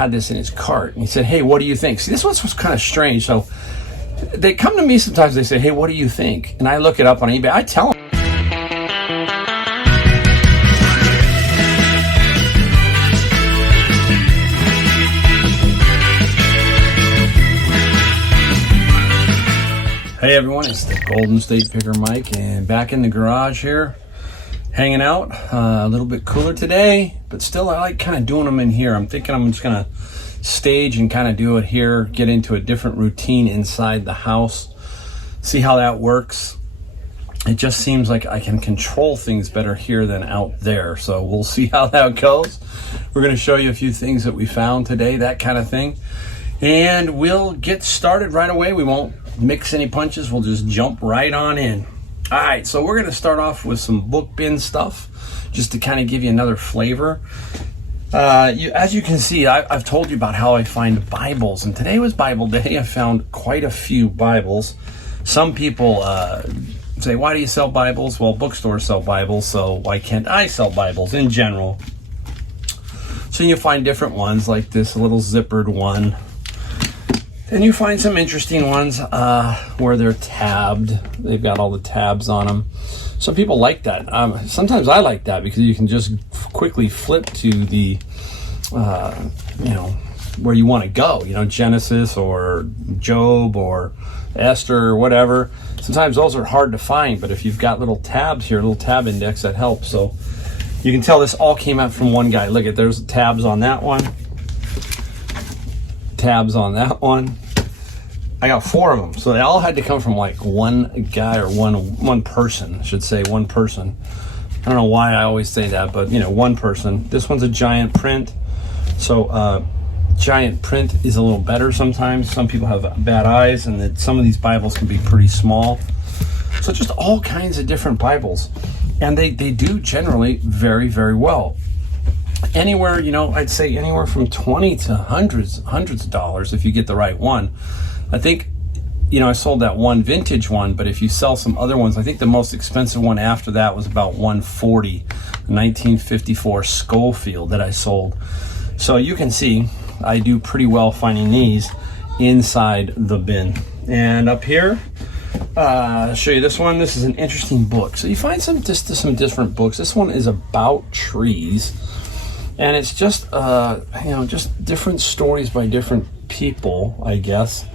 had this in his cart. And he said, hey, what do you think? See, this was kind of strange. So they come to me sometimes, they say, hey, what do you think? And I look it up on eBay. I tell them. Hey everyone, it's the Golden State Picker Mike, and back in the garage here, hanging out. A little bit cooler today, but still I like kind of doing them in here. I'm thinking I'm just gonna stage and kind of do it here, get into a different routine inside the house, see how that works. It just seems like I can control things better here than out there, so we'll see how that goes. We're gonna show you a few things that we found today, that kind of thing, and we'll get started right away. We won't mix any punches, we'll just jump right on in. All right, so we're gonna start off with some book bin stuff, just to kind of give you another flavor. As you can see, I've told you about how I find Bibles, and today was Bible day. I found quite a few Bibles. Some people say, why do you sell Bibles? Well, bookstores sell Bibles, so why can't I sell Bibles in general? So you find different ones, like this little zippered one. And you find some interesting ones where they're tabbed. They've got all the tabs on them. Some people like that. Sometimes I like that because you can just quickly flip to the, where you want to go. Genesis or Job or Esther or whatever. Sometimes those are hard to find, but if you've got little tabs here, little tab index, that helps. So you can tell this all came out from one guy. Look at, there's tabs on that one. Tabs on that one. I got 4 of them, so they all had to come from like one guy or one person, I should say, one person. I don't know why I always say that, but one person. This one's a giant print, so giant print is a little better sometimes. Some people have bad eyes, and that some of these Bibles can be pretty small. So just all kinds of different Bibles, and they do generally very, very well. Anywhere, I'd say anywhere from 20 to hundreds of dollars if you get the right one. I think, I sold that one vintage one, but if you sell some other ones, I think the most expensive one after that was about $140, 1954 Schofield that I sold. So you can see I do pretty well finding these inside the bin. And up here, I'll show you this one. This is an interesting book. So you find some different books. This one is about trees. And it's just, just different stories by different people, I guess.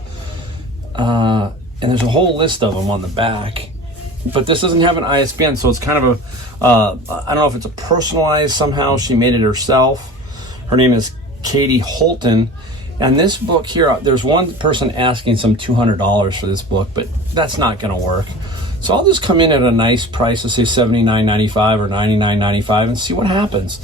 And there's a whole list of them on the back. But this doesn't have an ISBN, so it's kind of I don't know if it's a personalized somehow. She made it herself. Her name is Katie Holton. And this book here, there's one person asking some $200 for this book, but that's not going to work. So I'll just come in at a nice price, let's say $79.95 or $99.95, and see what happens.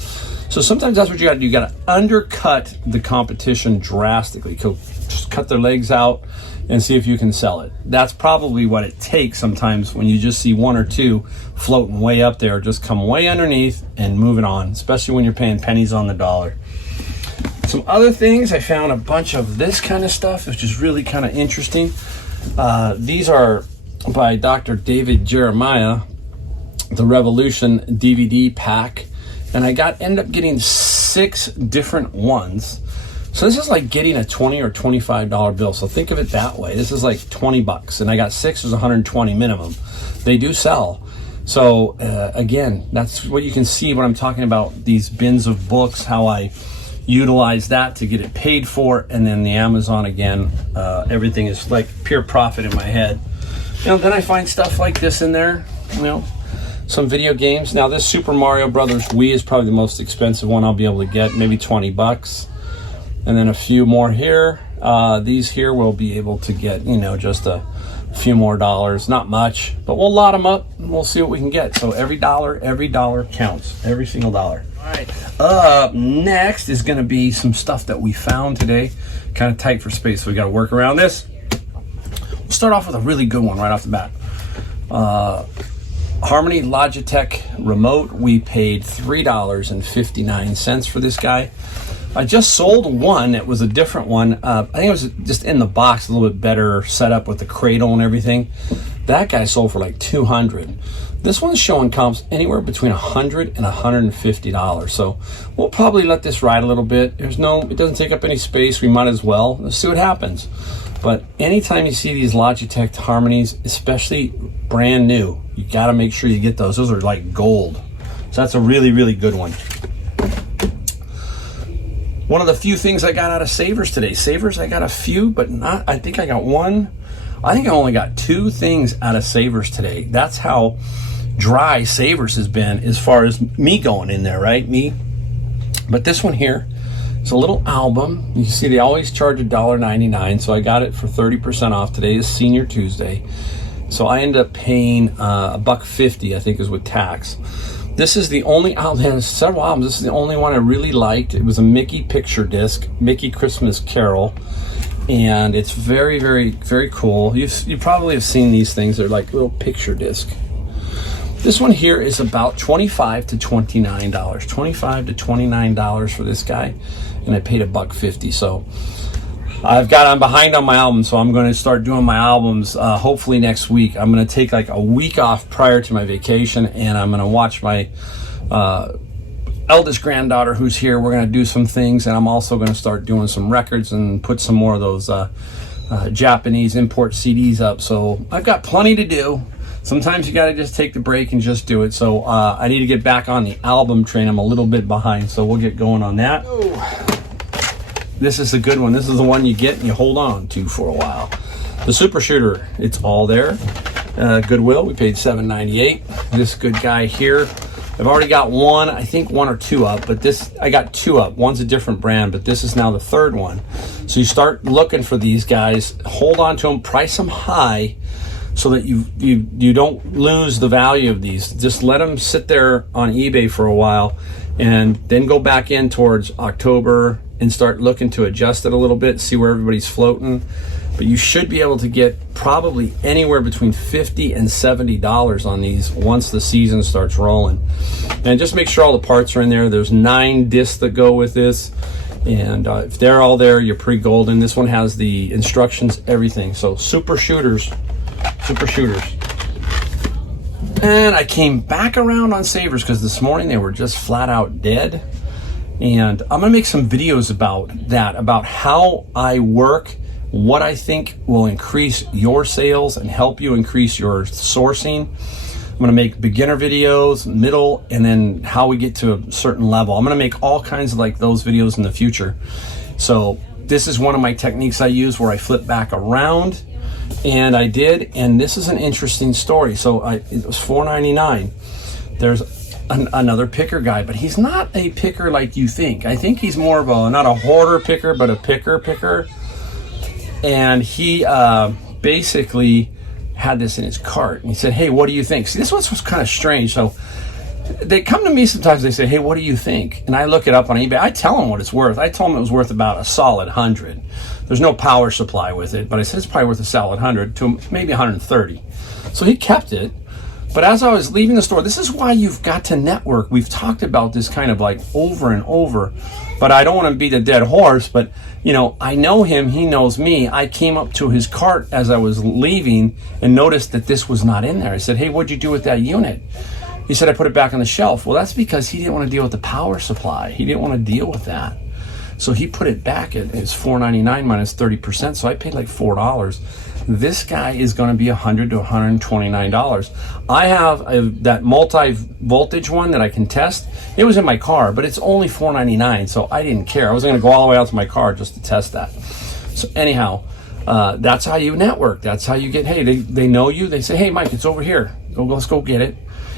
So sometimes that's what you got to do. You got to undercut the competition drastically. Just cut their legs out and see if you can sell it. That's probably what it takes sometimes when you just see 1 or 2 floating way up there. Just come way underneath and move it on, especially when you're paying pennies on the dollar. Some other things, I found a bunch of this kind of stuff, which is really kind of interesting. These are by Dr. David Jeremiah, the Revolution DVD pack. And I ended up getting 6 different ones. So this is like getting a $20 or $25 bill. So think of it that way. This is like $20, and I got 6. There's 120 minimum. They do sell. So again, that's what you can see when I'm talking about these bins of books, how I utilize that to get it paid for, and then the Amazon again. Everything is like pure profit in my head. Then I find stuff like this in there. Some video games. Now this Super Mario Brothers Wii is probably the most expensive one I'll be able to get, maybe $20. And then a few more here. These here we'll be able to get, just a few more dollars. Not much, but we'll lot them up and we'll see what we can get. So every dollar counts. Every single dollar. All right. Up next is going to be some stuff that we found today. Kind of tight for space, so we got to work around this. We'll start off with a really good one right off the bat. Harmony Logitech remote. We paid $3.59 for this guy. I just sold one. It was a different one. I think it was just in the box, a little bit better set up with the cradle and everything. That guy sold for like $200. This one's showing comps anywhere between $100 and $150. So we'll probably let this ride a little bit. It doesn't take up any space. We might as well. Let's see what happens. But anytime you see these Logitech Harmonies, especially brand new, you got to make sure you get those. Those are like gold. So that's a really, really good one. One of the few things I got out of Savers today. Savers, I got a few, but not, I think I got one. I think I only got 2 things out of Savers today. That's how dry Savers has been as far as me going in there, right? Me. But this one here, it's a little album. You can see they always charge $1.99, so I got it for 30% off. Today is Senior Tuesday. So I ended up paying $1.50, I think is with tax. This is the only album, there's several albums. This is the only one I really liked. It was a Mickey picture disc, Mickey Christmas Carol. And it's very, very, very cool. You probably have seen these things. They're like little picture disc. This one here is about $25 to $29. $25 to $29 for this guy. And I paid $1.50. So I'm behind on my album, so I'm going to start doing my albums hopefully next week. I'm going to take like a week off prior to my vacation, and I'm going to watch my eldest granddaughter who's here. We're going to do some things, and I'm also going to start doing some records and put some more of those Japanese import CDs up. So I've got plenty to do. Sometimes you got to just take the break and just do it. So I need to get back on the album train. I'm a little bit behind, so we'll get going on that. This is a good one. This is the one you get and you hold on to for a while. The Super Shooter, it's all there. Goodwill, we paid $7.98. This good guy here, I've already got one, I think 1 or 2 up, but this, I got 2 up. One's a different brand, but this is now the 3rd one. So you start looking for these guys, hold on to them, price them high so that you don't lose the value of these. Just let them sit there on eBay for a while and then go back in towards October and start looking to adjust it a little bit, see where everybody's floating. But you should be able to get probably anywhere between $50 and $70 on these once the season starts rolling. And just make sure all the parts are in there. There's 9 discs that go with this. And if they're all there, you're pretty golden. This one has the instructions, everything. So Super Shooters. Super Shooters. And I came back around on Savers because this morning they were just flat out dead. And I'm going to make some videos about that, about how I work, what I think will increase your sales and help you increase your sourcing. I'm going to make beginner videos, middle, and then how we get to a certain level. I'm going to make all kinds of like those videos in the future. So this is one of my techniques I use where I flip back around, and I did, and this is an interesting story. So it was $4.99. There's another picker guy, but he's not a picker like you think. I think he's more of a, not a hoarder picker, but a picker. And he basically had this in his cart, and he said, hey, what do you think? See, this one was kind of strange. So they come to me sometimes, they say, hey, what do you think? And I look it up on eBay. I tell them what it's worth. I told them it was worth about a solid 100. There's no power supply with it, but I said it's probably worth a solid 100 to maybe 130. So he kept it. But as I was leaving the store, this is why you've got to network. We've talked about this kind of like over and over, but I don't want to beat a dead horse. But, you know, I know him, he knows me. I came up to his cart as I was leaving and noticed that this was not in there. I said, hey, what'd you do with that unit? He said, I put it back on the shelf. Well, that's because he didn't want to deal with the power supply. He didn't want to deal with that. So he put it back at it's $4.99 minus 30%. So I paid like $4. This guy is going to be $100 to $129. I have that multi-voltage one that I can test. It was in my car, but it's only $4.99, so I didn't care. I wasn't going to go all the way out to my car just to test that. So anyhow, that's how you network. That's how you get, hey, they know you. They say, hey, Mike, it's over here. Let's go get it.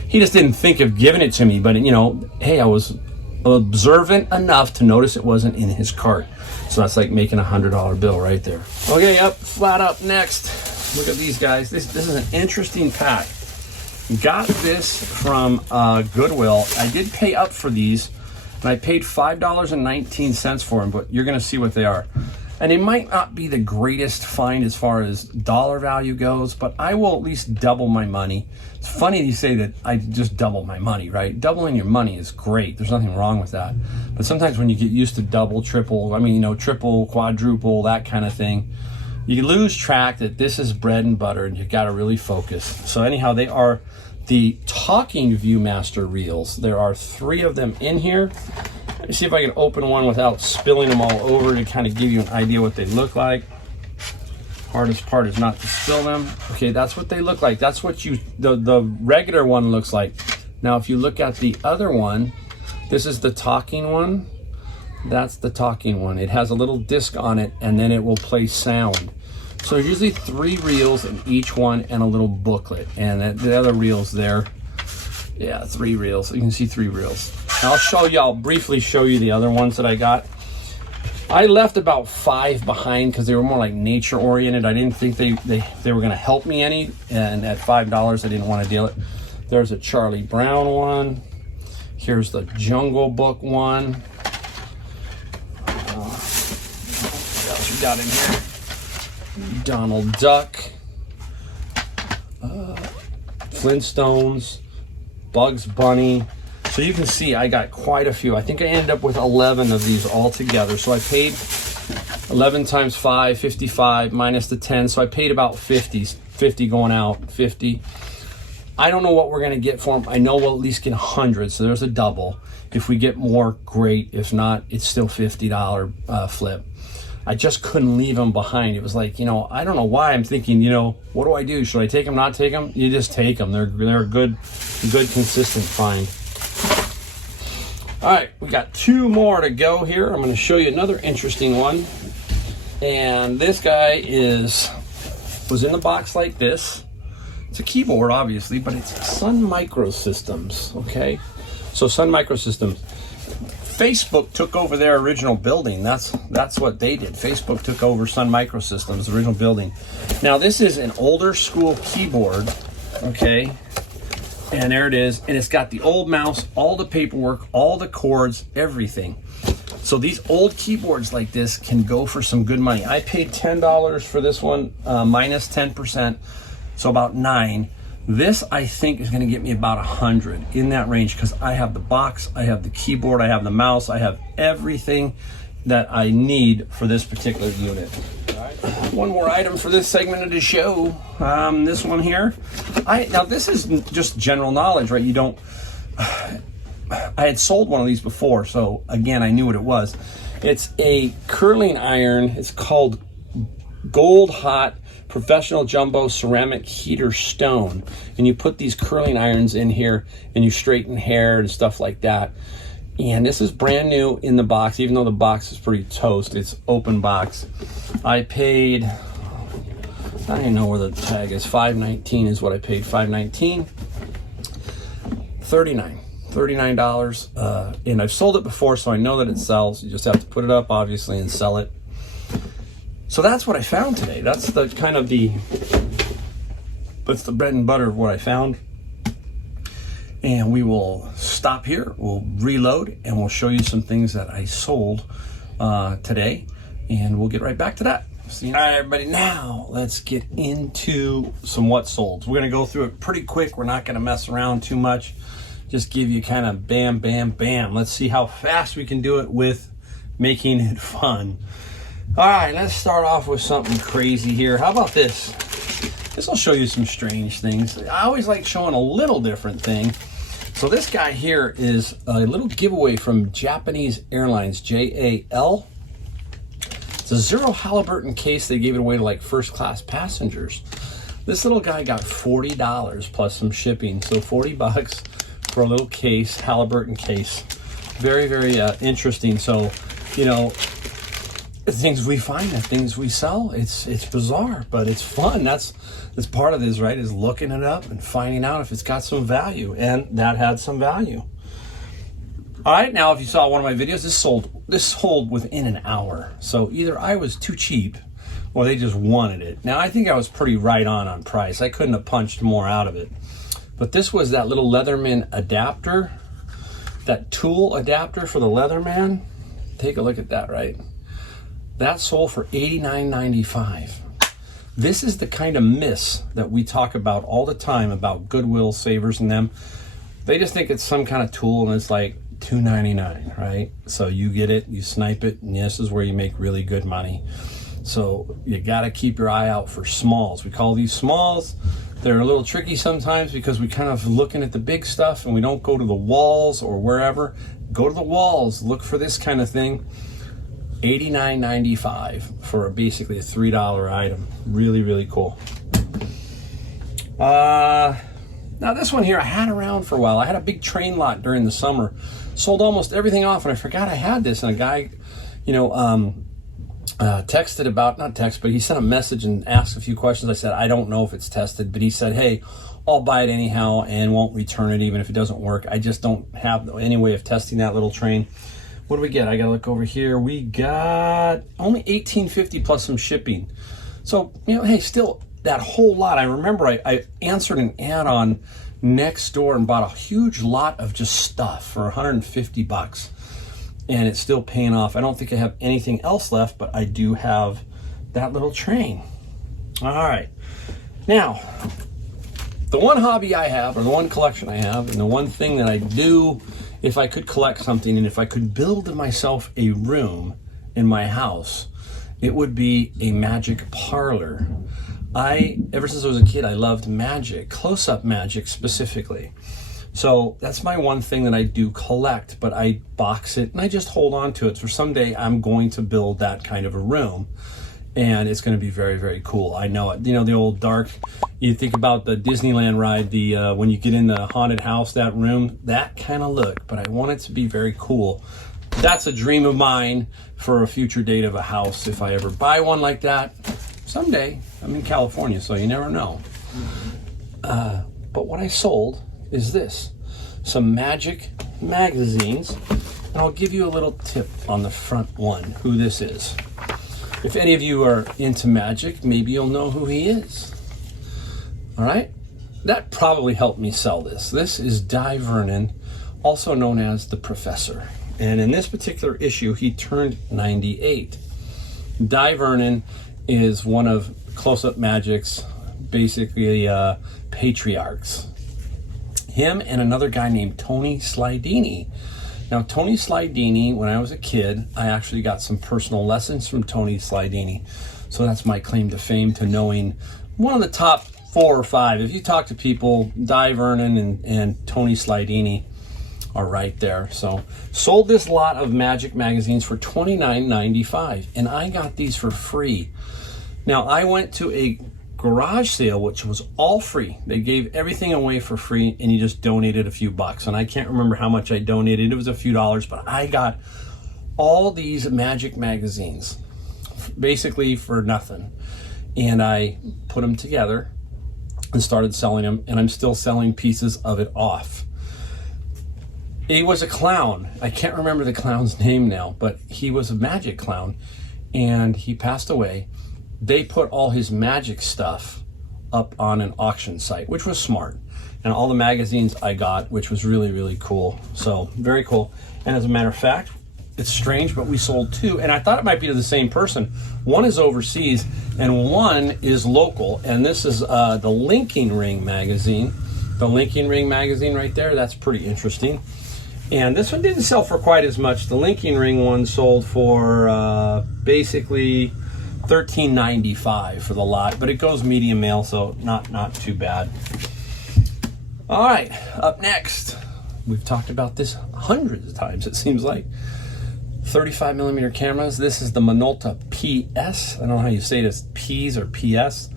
He just didn't think of giving it to me, but, you know, hey, I was observant enough to notice it wasn't in his cart. So that's like making a $100 bill right there. Okay, up, flat up next. Look at these guys. This is an interesting pack. Got this from Goodwill. I did pay up for these, and I paid $5.19 for them, but you're going to see what they are. And it might not be the greatest find as far as dollar value goes, but I will at least double my money. It's funny you say that I just doubled my money, right? Doubling your money is great. There's nothing wrong with that. But sometimes when you get used to double, triple, triple, quadruple, that kind of thing, you lose track that this is bread and butter, and you got to really focus. So anyhow, they are the talking Viewmaster reels. There are 3 of them in here. Let me see if I can open one without spilling them all over to kind of give you an idea what they look like. Hardest part is not to spill them. Okay, that's what they look like. That's what the regular one looks like. Now, if you look at the other one, this is the talking one. That's the talking one. It has a little disc on it, and then it will play sound. So there's usually 3 reels in each one and a little booklet. And the other reels there, yeah, 3 reels. You can see 3 reels. And I'll briefly show you the other ones that I got. I left about 5 behind because they were more like nature oriented. I didn't think they were gonna help me any. And at $5, I didn't want to deal it. There's a Charlie Brown one. Here's the Jungle Book one. What else we got in here? Donald Duck. Flintstones. Bugs Bunny. So you can see I got quite a few. I think I ended up with 11 of these all together. So I paid 11 times 5, 55 minus the 10. So I paid about 50 going out, 50. I don't know what we're gonna get for them. I know we'll at least get 100, so there's a double. If we get more, great. If not, it's still $50 flip. I just couldn't leave them behind. It was like, you know, I don't know why I'm thinking, you know, what do I do? Should I take them, not take them? You just take them. They're a good, consistent find. All right, we got 2 more to go here. I'm gonna show you another interesting one. And this guy was in the box like this. It's a keyboard, obviously, but it's Sun Microsystems, okay? So Sun Microsystems. Facebook took over their original building. That's what they did. Facebook took over Sun Microsystems' original building. Now, this is an older school keyboard, okay? And there it is. And it's got the old mouse, all the paperwork, all the cords, everything. So these old keyboards like this can go for some good money. I paid $10 for this one, minus 10%. So about 9. This, I think, is going to get me about 100 in that range because I have the box, I have the keyboard, I have the mouse, I have everything that I need for this particular unit. All right. One more item for this segment of the show. This one here. Now this is just general knowledge, right? You don't. I had sold one of these before, so again, I knew what it was. It's a curling iron. It's called Gold Hot Professional Jumbo Ceramic Heater Stone, and you put these curling irons in here and you straighten hair and stuff like that. And this is brand new in the box, even though the box is pretty toast. It's open box. I paid, I don't even know where the tag is, $5.19 is what I paid. $5.19, $39, and I've sold it before, so I know that it sells. You just have to put it up, obviously, and sell it. So that's what I found today. That's the kind of that's the bread and butter of what I found. And we will stop here. We'll reload and we'll show you some things that I sold today. And we'll get right back to that. All right, everybody, now let's get into some what solds. We're gonna go through it pretty quick. We're not gonna mess around too much. Just give you kind of bam, bam, bam. Let's see how fast we can do it with making it fun. All right, let's start off with something crazy here. How about this? This will show you some strange things. I always like showing a little different thing. So this guy here is a little giveaway from Japanese Airlines, JAL. It's a Zero Halliburton case. They gave it away to like first class passengers. This little guy got $40 plus some shipping. So 40 bucks for a little case, Halliburton case. Very, very interesting. So, you know, the things we find, the things we sell, it's bizarre, but it's fun. That's part of this, right? Is looking it up and finding out if it's got some value, and that had some value. All right, now if you saw one of my videos, this sold within an hour. So either I was too cheap, or they just wanted it. Now I think I was pretty right on price. I couldn't have punched more out of it. But this was that little Leatherman adapter, that tool adapter for the Leatherman. Take a look at that, right? That sold for $89.95. This is the kind of miss that we talk about all the time about Goodwill, Savers, and them. They just think it's some kind of tool and it's like $2.99, right? So you get it, you snipe it, and this is where you make really good money. So you got to keep your eye out for smalls. We call these smalls. They're a little tricky sometimes because we kind of looking at the big stuff and we don't go to the walls or wherever. Go to the walls, look for this kind of thing. $89.95 for basically a $3 item. Really, really cool. Now this one here I had around for a while. I had a big train lot during the summer. Sold almost everything off and I forgot I had this. And a guy, texted about, not text, but he sent a message and asked a few questions. I said, I don't know if it's tested, but he said, hey, I'll buy it anyhow and won't return it even if it doesn't work. I just don't have any way of testing that little train. What do we get? I gotta look over here. We got only $18.50 plus some shipping. So, hey, still that whole lot. I remember I answered an ad on Nextdoor and bought a huge lot of just stuff for $150. And it's still paying off. I don't think I have anything else left, but I do have that little train. All right. Now, the one hobby I have, or the one collection I have, and the one thing that I do, if I could collect something, and if I could build myself a room in my house, it would be a magic parlor. Ever since I was a kid, I loved magic, close-up magic specifically. So that's my one thing that I do collect, but I box it and I just hold on to it. So someday I'm going to build that kind of a room and it's going to be very, very cool. I know it. The old dark, you think about the Disneyland ride, when you get in the haunted house, that room, that kind of look, but I want it to be very cool. That's a dream of mine for a future date of a house. If I ever buy one like that, someday. I'm in California, so you never know. But what I sold is this, some magic magazines, and I'll give you a little tip on the front one, who this is. If any of you are into magic, maybe you'll know who he is. All right, that probably helped me sell this. This is Di Vernon, also known as the Professor, and in this particular issue, he turned 98. Di Vernon is one of Close-Up Magic's basically patriarchs. Him and another guy named Tony Slidini. Now, Tony Slidini, when I was a kid, I actually got some personal lessons from Tony Slidini. So that's my claim to fame, to knowing one of the top 4 or 5. If you talk to people, Di Vernon and Tony Slidini are right there. So sold this lot of magic magazines for $29.95, and I got these for free. Now, I went to a garage sale, which was all free. They gave everything away for free, and you just donated a few bucks. And I can't remember how much I donated. It was a few dollars, but I got all these magic magazines basically for nothing. And I put them together and started selling them, and I'm still selling pieces of it off. He was a clown. I can't remember the clown's name now, but he was a magic clown, and he passed away. They put all his magic stuff up on an auction site, which was smart. And all the magazines I got, which was really, really cool. So very cool. And as a matter of fact, it's strange, but we sold 2. And I thought it might be to the same person. One is overseas and one is local. And this is the Linking Ring magazine. The Linking Ring magazine right there, that's pretty interesting. And this one didn't sell for quite as much. The Linking Ring one sold for basically $13.95 for the lot, but it goes medium mail, so not too bad. All right, up next, we've talked about this hundreds of times, it seems like. 35mm cameras. This is the Minolta PS. I don't know how you say this, Ps or PS.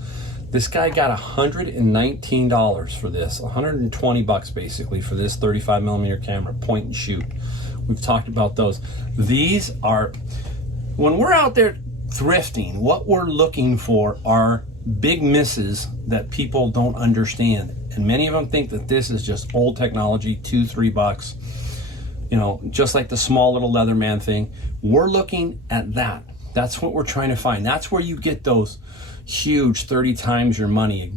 This guy got $119 for this, $120 basically for this 35mm camera, point and shoot. We've talked about those. These are, when we're out there thrifting, what we're looking for are big misses that people don't understand. And many of them think that this is just old technology, $2-3, just like the small little Leatherman thing. We're looking at that. That's what we're trying to find. That's where you get those huge 30 times your money.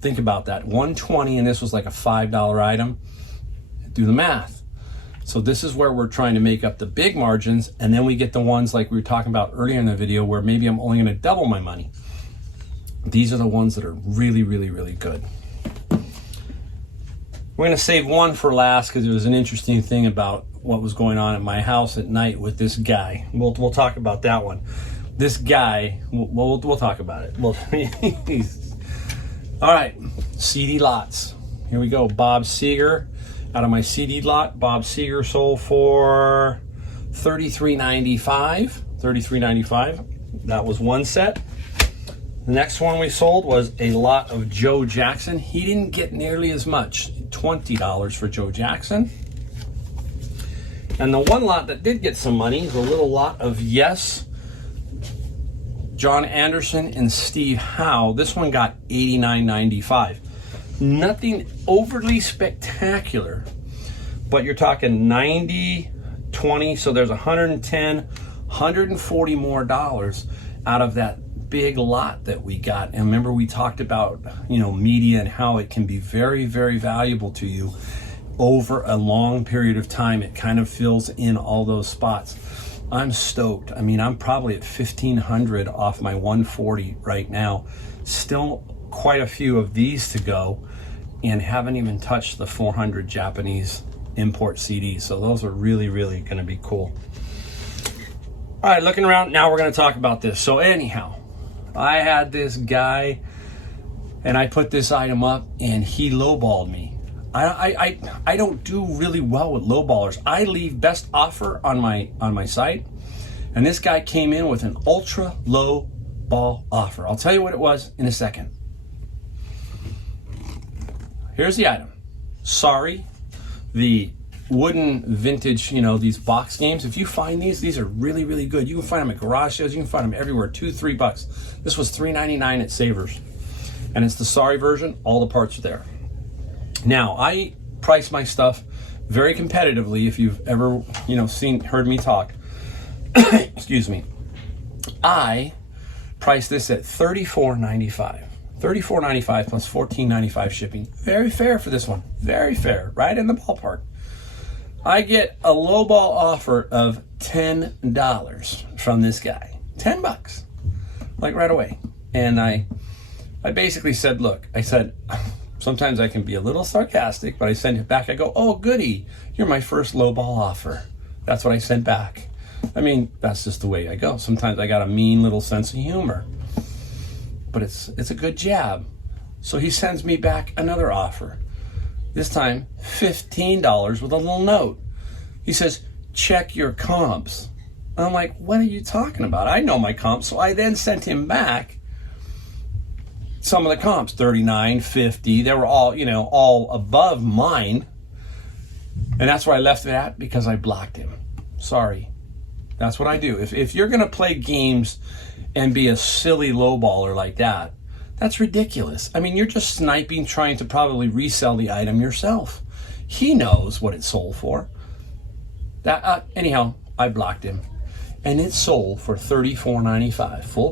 Think about that. $120 and this was like a $5 item. Do the math. So this is where we're trying to make up the big margins, and then we get the ones like we were talking about earlier in the video where maybe I'm only going to double my money. These are the ones that are really, really, really good. We're going to save one for last because it was an interesting thing about what was going on at my house at night with this guy. We'll talk about that one. this guy, we'll talk about it. Well, all right, CD lots. Here we go. Bob Seger. Out of my CD lot, Bob Seger sold for $33.95. $33.95. That was one set. The next one we sold was a lot of Joe Jackson. He didn't get nearly as much. $20 for Joe Jackson. And the one lot that did get some money is a little lot of Yes, John Anderson, and Steve Howe. This one got $89.95. Nothing overly spectacular, but you're talking 90, 20, so there's 110, 140 more dollars out of that big lot that we got. And remember, we talked about, media and how it can be very, very valuable to you over a long period of time. It kind of fills in all those spots. I'm stoked. I mean, I'm probably at 1,500 off my 140 right now. Still quite a few of these to go, and haven't even touched the 400 Japanese import CDs. So those are really, really going to be cool. All right, looking around, now we're going to talk about this. So anyhow, I had this guy, and I put this item up, and he lowballed me. I don't do really well with lowballers. I leave best offer on my site, and this guy came in with an ultra low ball offer. I'll tell you what it was in a second. Here's the item. Sorry, the wooden vintage, these box games. If you find these are really, really good. You can find them at garage sales. You can find them everywhere. $2-3. This was $3.99 at Savers, and it's the Sorry version. All the parts are there. Now, I price my stuff very competitively. If you've ever, heard me talk, excuse me, I price this at $34.95. $34.95 plus $14.95 shipping. Very fair for this one. Very fair. Right in the ballpark. I get a lowball offer of $10 from this guy. $10, like right away. And I basically said, look, I said, sometimes I can be a little sarcastic, but I sent it back. I go, oh, goody, you're my first lowball offer. That's what I sent back. I mean, that's just the way I go. Sometimes I got a mean little sense of humor, but it's a good jab. So he sends me back another offer. This time, $15 with a little note. He says, check your comps. And I'm like, what are you talking about? I know my comps. So I then sent him back some of the comps, 39, 50. They were all, all above mine. And that's where I left it at, because I blocked him. Sorry. That's what I do. If you're going to play games and be a silly lowballer like that, that's ridiculous. I mean, you're just sniping, trying to probably resell the item yourself. He knows what it sold for. Anyhow, I blocked him. And it sold for $34.95, full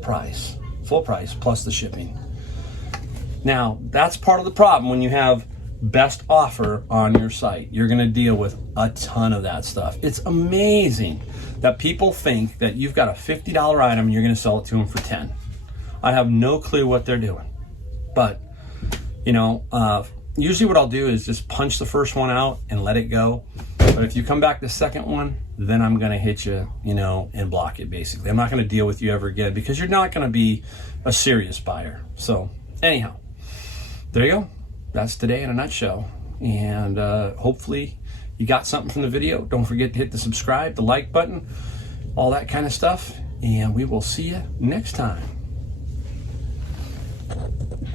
price plus the shipping. Now, that's part of the problem when you have best offer on your site. You're going to deal with a ton of that stuff. It's amazing that people think that you've got a $50 item and you're going to sell it to them for $10. I have no clue what they're doing. But, usually what I'll do is just punch the first one out and let it go. But if you come back the second one, then I'm going to hit you, and block it, basically. I'm not going to deal with you ever again, because you're not going to be a serious buyer. So, anyhow, there you go. That's today in a nutshell. And hopefully you got something from the video. Don't forget to hit the subscribe, the like button, all that kind of stuff. And we will see you next time.